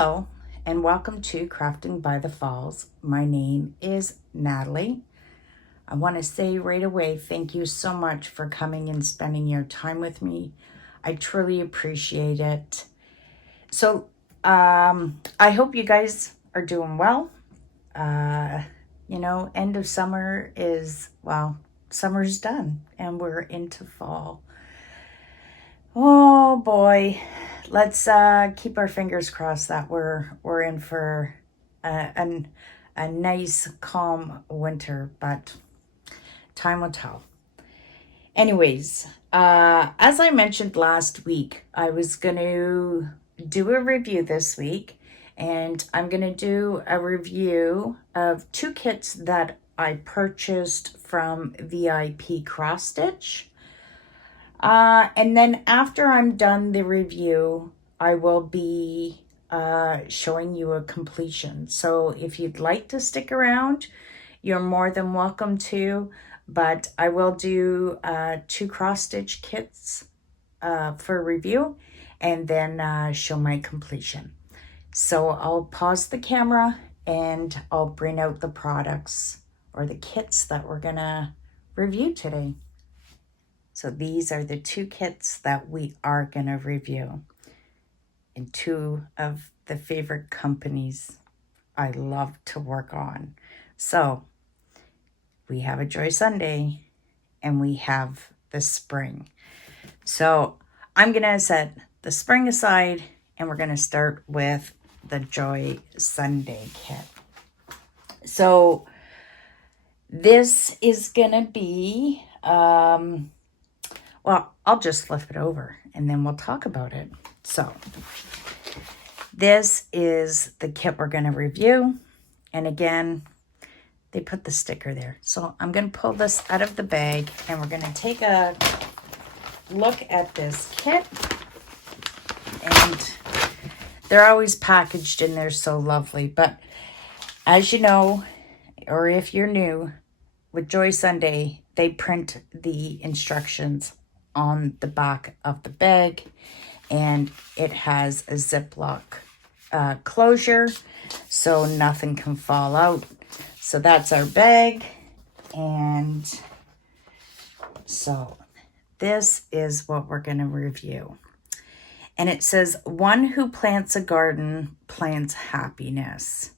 Hello and welcome to Crafting by the Falls. My name is Natalie. I want to say right away, thank you so much for coming and spending your time with me. I truly appreciate it. So, I hope you guys are doing well. End of summer is, summer's done and we're into fall. Oh boy, let's keep our fingers crossed that we're in for a nice calm winter, but time will tell. Anyways, as I mentioned last week, I was going to do a review this week, and I'm going to do a review of two kits that I purchased from VIP Cross Stitch. And then after I'm done the review, I will be showing you a completion. So if you'd like to stick around, you're more than welcome to. But I will do two cross-stitch kits for review and then show my completion. So I'll pause the camera and I'll bring out the products or the kits that we're going to review today. So these are the two kits that we are going to review, and two of the favorite companies I love to work on. So we have a Joy Sunday and we have the spring. So I'm going to set the spring aside and we're going to start with the Joy Sunday kit. So this is going to be... I'll just flip it over and then we'll talk about it. So this is the kit we're going to review. And again, they put the sticker there. So I'm going to pull this out of the bag and we're going to take a look at this kit. And they're always packaged and they're so lovely. But as you know, or if you're new, with Joy Sunday, they print the instructions on the back of the bag, and it has a Ziploc closure so nothing can fall out. So that's our bag, and so this is what we're going to review. And it says, "One who plants a garden plants happiness."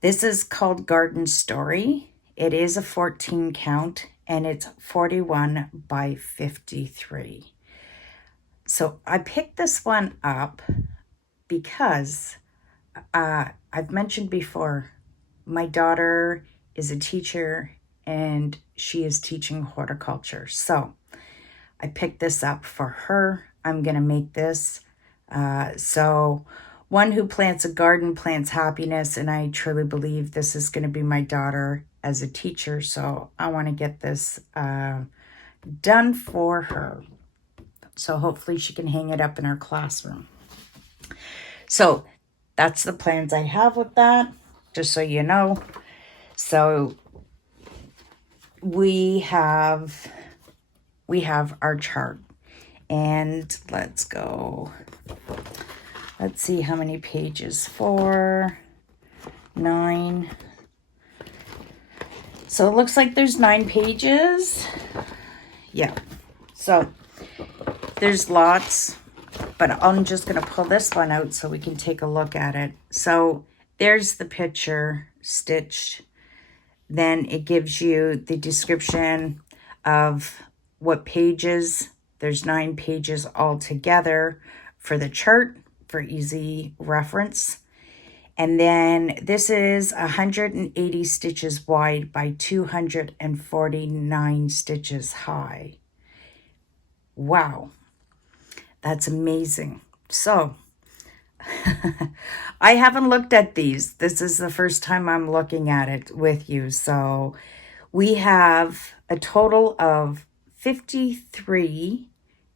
This is called Garden Story. It is a 14 count and it's 41 by 53. So I picked this one up because I've mentioned before, my daughter is a teacher and she is teaching horticulture. So I picked this up for her. I'm going to make this. So one who plants a garden plants happiness, and I truly believe this is going to be my daughter as a teacher, so I want to get this done for her. So hopefully she can hang it up in her classroom. So that's the plans I have with that, just so you know. So we have our chart, and let's go. Let's see how many pages. 4, 9. So it looks like there's 9 pages. Yeah. So there's lots, but I'm just going to pull this one out so we can take a look at it. So there's the picture stitched. Then it gives you the description of what pages. There's 9 pages altogether for the chart for easy reference. And then this is 180 stitches wide by 249 stitches high. Wow, that's amazing. So I haven't looked at these. This is the first time I'm looking at it with you. So we have a total of 53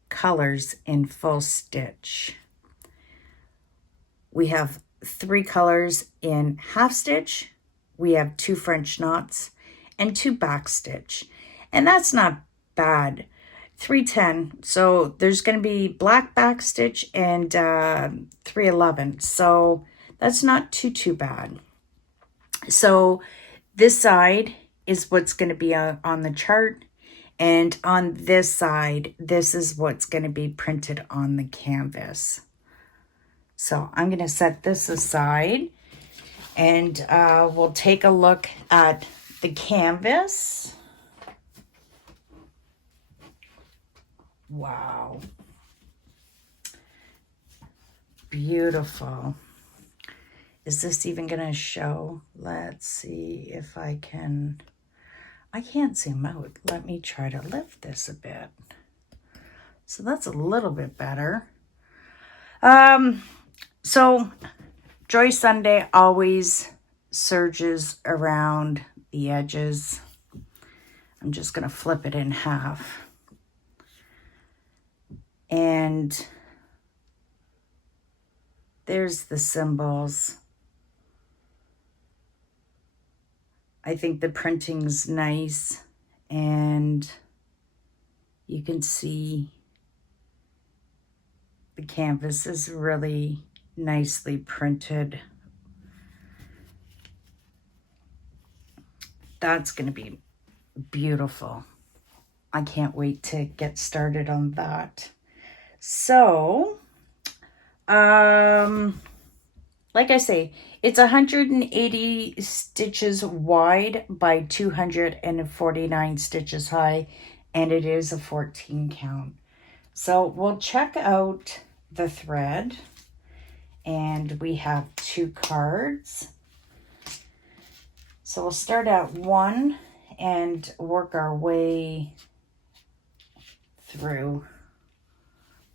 colors in full stitch. We have 3 colors in half stitch, we have 2 French knots, and 2 backstitch. And that's not bad. 310. So there's going to be black backstitch and 311. So that's not too bad. So this side is what's going to be on the chart. And on this side, this is what's going to be printed on the canvas. So I'm going to set this aside and we'll take a look at the canvas. Wow. Beautiful. Is this even going to show? Let's see if I can. I can't zoom out. Let me try to lift this a bit. So that's a little bit better. So Joy Sunday always surges around the edges. I'm just going to flip it in half. And there's the symbols. I think the printing's nice, and you can see the canvas is really nicely printed. That's going to be beautiful. I can't wait to get started on that. So, like I say, it's 180 stitches wide by 249 stitches high, and it is a 14 count. So we'll check out the thread, and we have 2 cards. So we'll start at 1 and work our way through.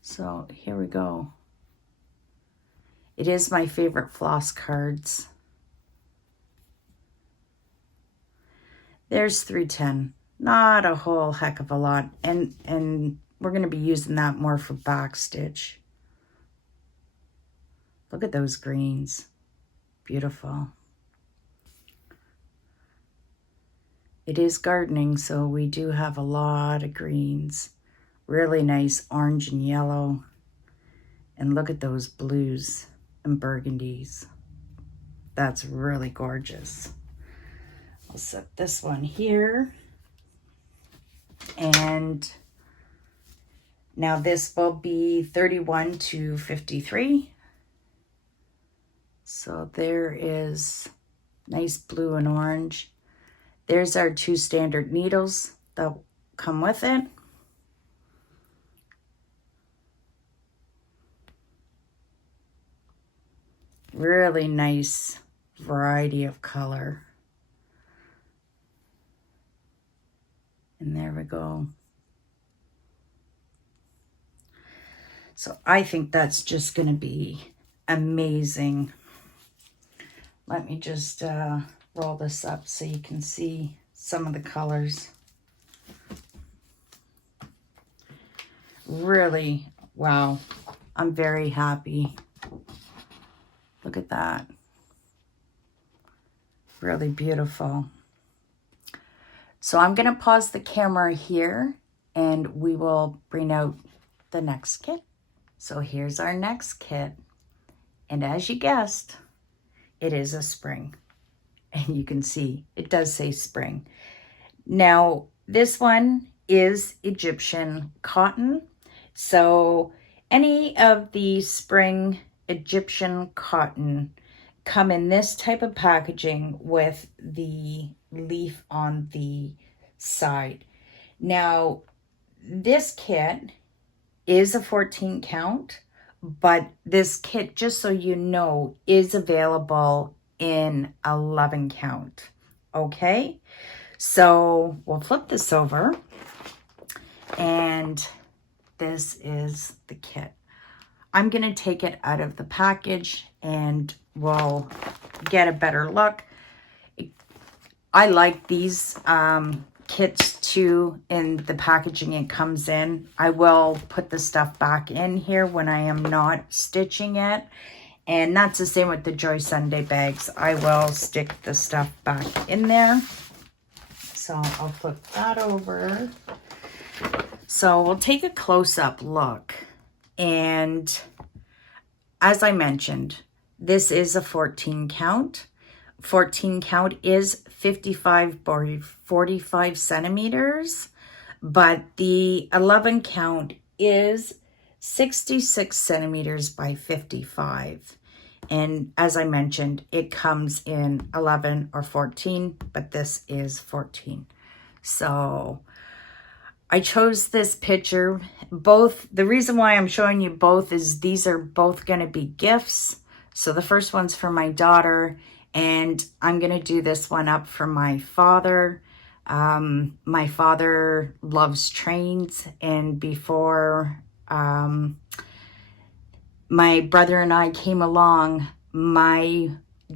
So here we go. It is my favorite floss cards. There's 310. Not a whole heck of a lot. And we're going to be using that more for backstitch. Look at those greens. Beautiful. It is gardening, so we do have a lot of greens. Really nice orange and yellow. And look at those blues and burgundies. That's really gorgeous. I'll set this one here. And now this will be 31 to 53. So there is nice blue and orange. There's our 2 standard needles that come with it. Really nice variety of color. And there we go. So I think that's just going to be amazing. Let me just roll this up so you can see some of the colors. Really, wow. I'm very happy. Look at that. Really beautiful. So I'm going to pause the camera here and we will bring out the next kit. So here's our next kit. And as you guessed, it is a spring. And you can see it does say spring. Now, this one is Egyptian cotton. So any of the spring Egyptian cotton come in this type of packaging with the leaf on the side. Now, this kit is a 14 count, but this kit, just so you know, is available in 11 count. Okay, so we'll flip this over, and this is the kit. I'm going to take it out of the package and we'll get a better look. I like these kits too in the packaging it comes in. I will put the stuff back in here when I am not stitching it. And that's the same with the Joy Sunday bags. I will stick the stuff back in there. So I'll flip that over. So we'll take a close-up look. And as I mentioned, this is a 14 count. 14 count is 55 by 45 centimeters, but the 11 count is 66 centimeters by 55. And as I mentioned, it comes in 11 or 14, but this is 14. So I chose this picture. Both, the reason why I'm showing you both is these are both going to be gifts. So the first one's for my daughter, and I'm going to do this one up for my father. My father loves trains, and before my brother and I came along, my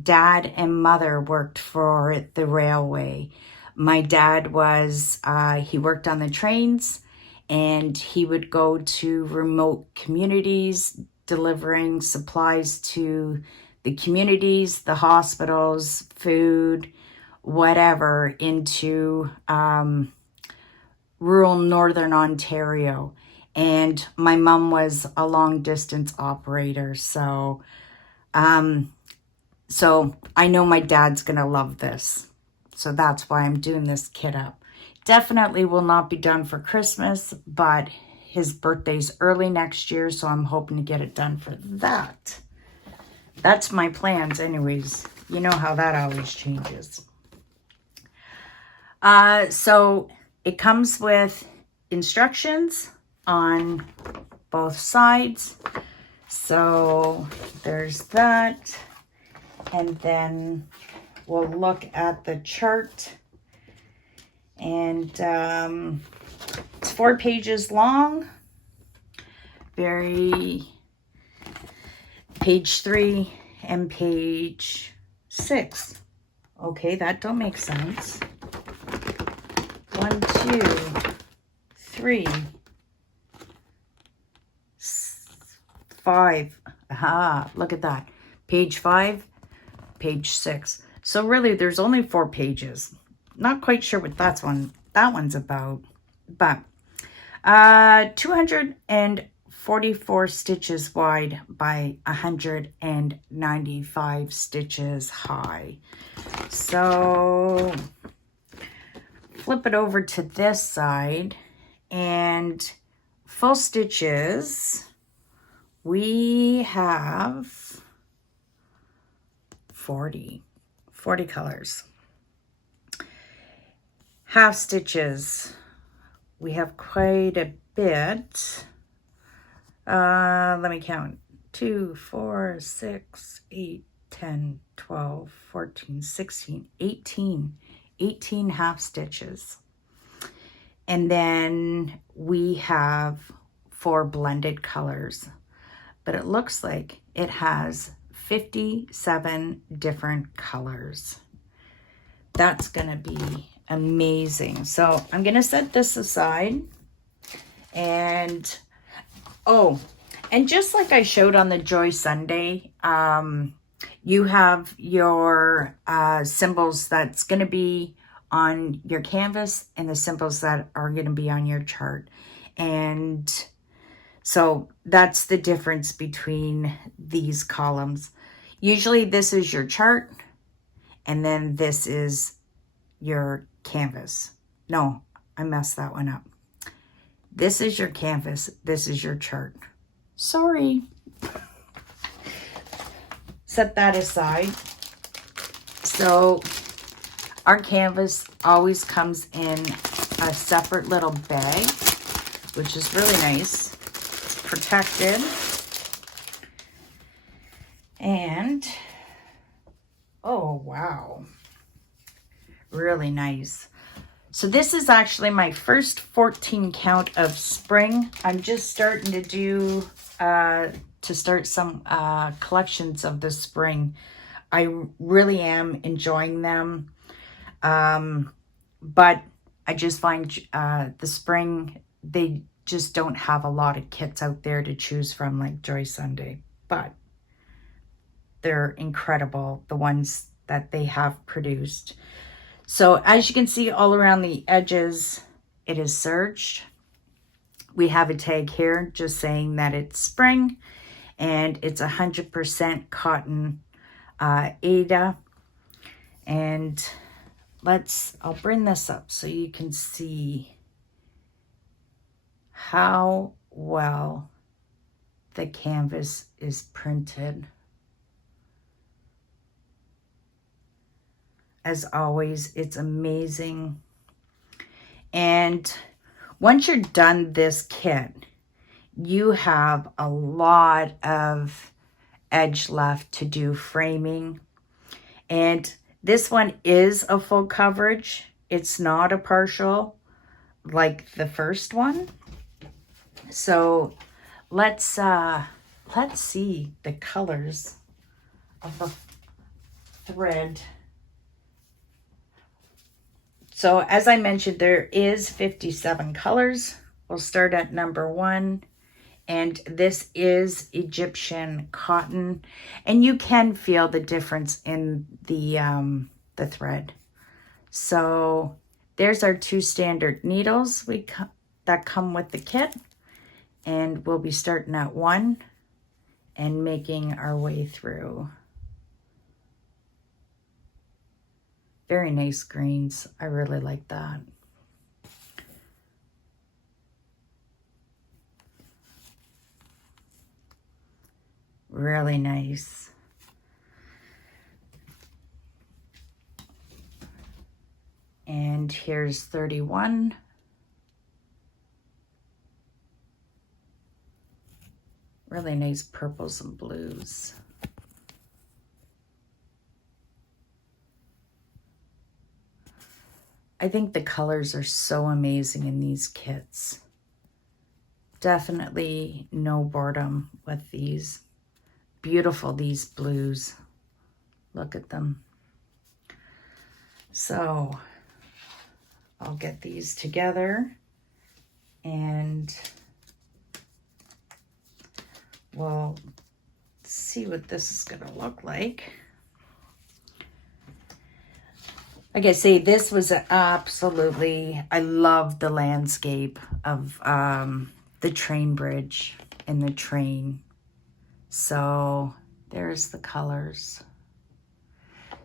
dad and mother worked for the railway. My dad was, he worked on the trains, and he would go to remote communities delivering supplies to the communities, the hospitals, food, whatever, into rural northern Ontario. And my mom was a long distance operator. So I know my dad's gonna love this. So that's why I'm doing this kit up. Definitely will not be done for Christmas, but his birthday's early next year, so I'm hoping to get it done for that. That's my plans anyways. You know how that always changes. So it comes with instructions on both sides. So there's that. And then we'll look at the chart. And it's 4 pages long. Page 3 and page 6. Okay, that don't make sense. 1, 2, 3, 5. Aha, look at that. Page 5, page 6. So really, there's only 4 pages. Not quite sure what that one's about, but 244 stitches wide by 195 stitches high. So flip it over to this side, and full stitches, we have 40 colors. Half stitches, we have quite a bit. Let me count. 2, 4, 6, 8, 10, 12, 14, 16, 18 half stitches. And then we have 4 blended colors, but it looks like it has 57 different colors. That's gonna be amazing. So I'm gonna set this aside, and and just like I showed on the Joy Sunday, you have your symbols that's gonna be on your canvas and the symbols that are gonna be on your chart. And so that's the difference between these columns. Usually this is your chart, and then this is your canvas. No, I messed that one up. This is your canvas. This is your chart. Sorry. Set that aside. So our canvas always comes in a separate little bag, which is really nice. It's protected. And, oh, wow. Really nice. So this is actually my first 14 count of spring. I'm just starting to do, start some collections of the spring. I really am enjoying them. But I just find the spring, they just don't have a lot of kits out there to choose from like Joy Sunday. But they're incredible, the ones that they have produced. So as you can see all around the edges, it is serged. We have a tag here just saying that it's spring and it's 100% cotton Aida. And I'll bring this up so you can see how well the canvas is printed. As always, it's amazing. And once you're done this kit, you have a lot of edge left to do framing. And this one is a full coverage. It's not a partial like the first one. So let's see the colors of the thread. So as I mentioned, there is 57 colors. We'll start at number 1. And this is Egyptian cotton. And you can feel the difference in the thread. So there's our 2 standard needles that come with the kit. And we'll be starting at 1 and making our way through. Very nice greens. I really like that. Really nice. And here's 31. Really nice purples and blues. I think the colors are so amazing in these kits. Definitely no boredom with these. Beautiful, these blues. Look at them. So I'll get these together and we'll see what this is going to look like. Like I say, this was absolutely, I love the landscape of the train bridge and the train. So there's the colors.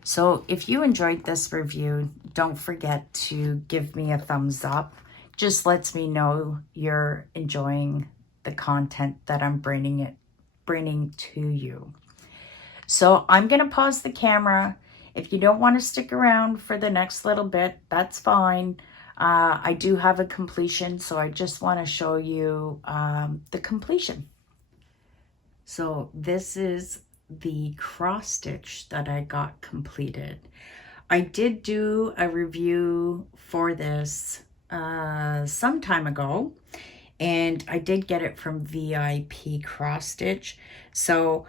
So if you enjoyed this review, don't forget to give me a thumbs up. Just lets me know you're enjoying the content that I'm bringing to you. So I'm going to pause the camera. If you don't want to stick around for the next little bit, that's fine. I do have a completion, so I just want to show you the completion. So this is the cross stitch that I got completed. I did do a review for this some time ago, and I did get it from VIP Cross Stitch. So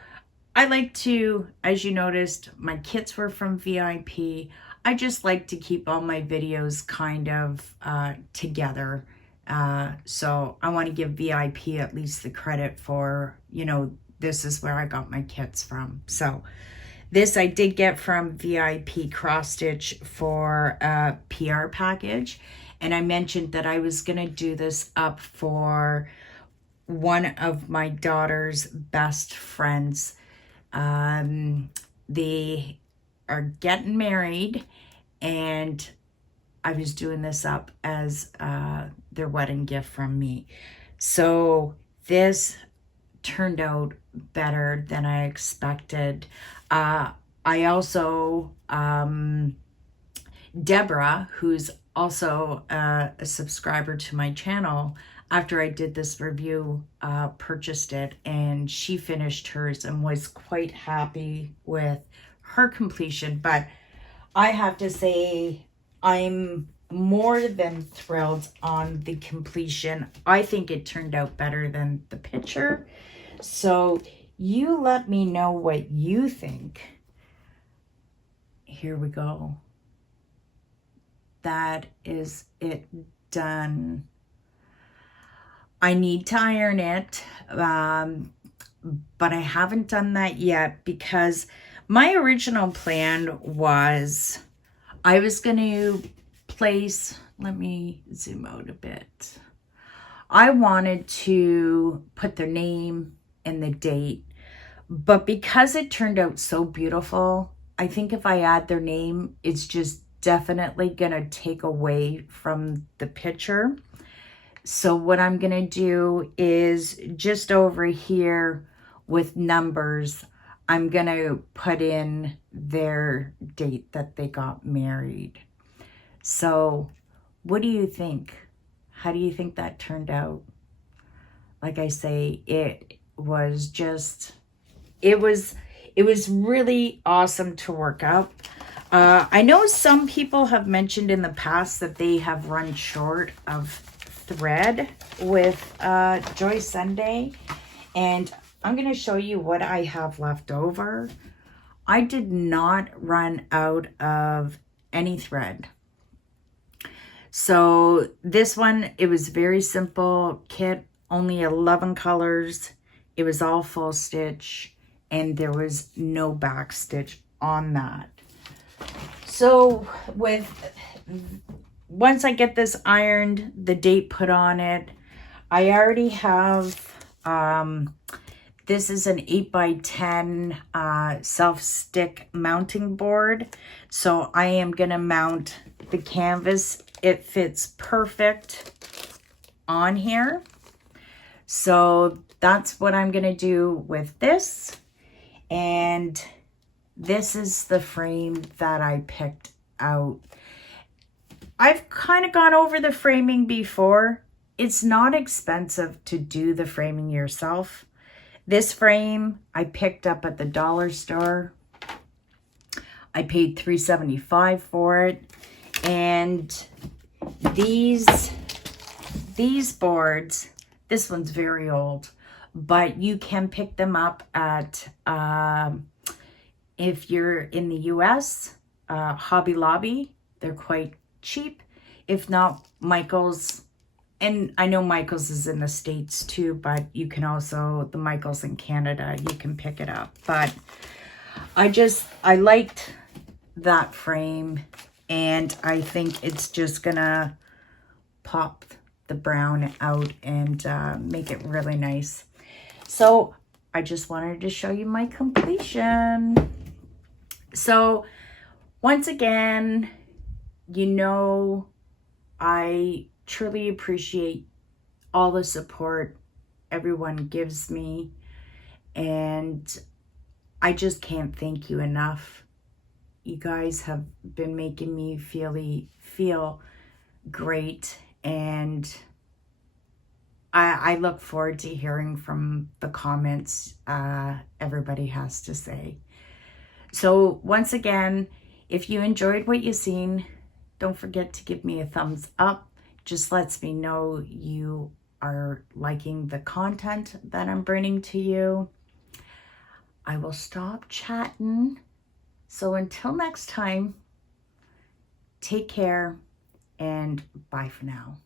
I like to, as you noticed, my kits were from VIP. I just like to keep all my videos kind of together. So I want to give VIP at least the credit for, you know, this is where I got my kits from. So this I did get from VIP Cross Stitch for a PR package. And I mentioned that I was going to do this up for one of my daughter's best friends. They are getting married, and I was doing this up as their wedding gift from me. So this turned out better than I expected. I also, Deborah, who's also a subscriber to my channel, after I did this review, purchased it, and she finished hers and was quite happy with her completion. But I have to say, I'm more than thrilled on the completion. I think it turned out better than the picture. So you let me know what you think. Here we go. That is it done. I need to iron it, but I haven't done that yet because my original plan was I was going to place, let me zoom out a bit. I wanted to put their name and the date, but because it turned out so beautiful, I think if I add their name, it's just definitely gonna take away from the picture. So what I'm gonna do is just over here with numbers, I'm gonna put in their date that they got married. So what do you think? How do you think that turned out? Like I say, it was just, it was really awesome to work up. I know some people have mentioned in the past that they have run short of thread with Joy Sunday, and I'm going to show you what I have left over. I did not run out of any thread. So this one, it was very simple kit, only 11 colors. It was all full stitch, and there was no back stitch on that. So once I get this ironed, the date put on it, I already have, this is an 8x10 self-stick mounting board. So I am gonna mount the canvas. It fits perfect on here. So that's what I'm gonna do with this. And this is the frame that I picked out. I've kind of gone over the framing before. It's not expensive to do the framing yourself. This frame I picked up at the dollar store. I paid $3.75 for it. And these boards, this one's very old, but you can pick them up at, if you're in the US, Hobby Lobby. They're quite cheap. If not, Michael's, and I know Michael's is in the States too, but you can also, the Michael's in Canada, you can pick it up. But I liked that frame, and I think it's just gonna pop the brown out and make it really nice. So I just wanted to show you my completion. So once again, you know, I truly appreciate all the support everyone gives me, and I just can't thank you enough. You guys have been making me feel great, and I look forward to hearing from the comments everybody has to say. So once again, if you enjoyed what you've seen, don't forget to give me a thumbs up. Just lets me know you are liking the content that I'm bringing to you. I will stop chatting. So until next time, take care and bye for now.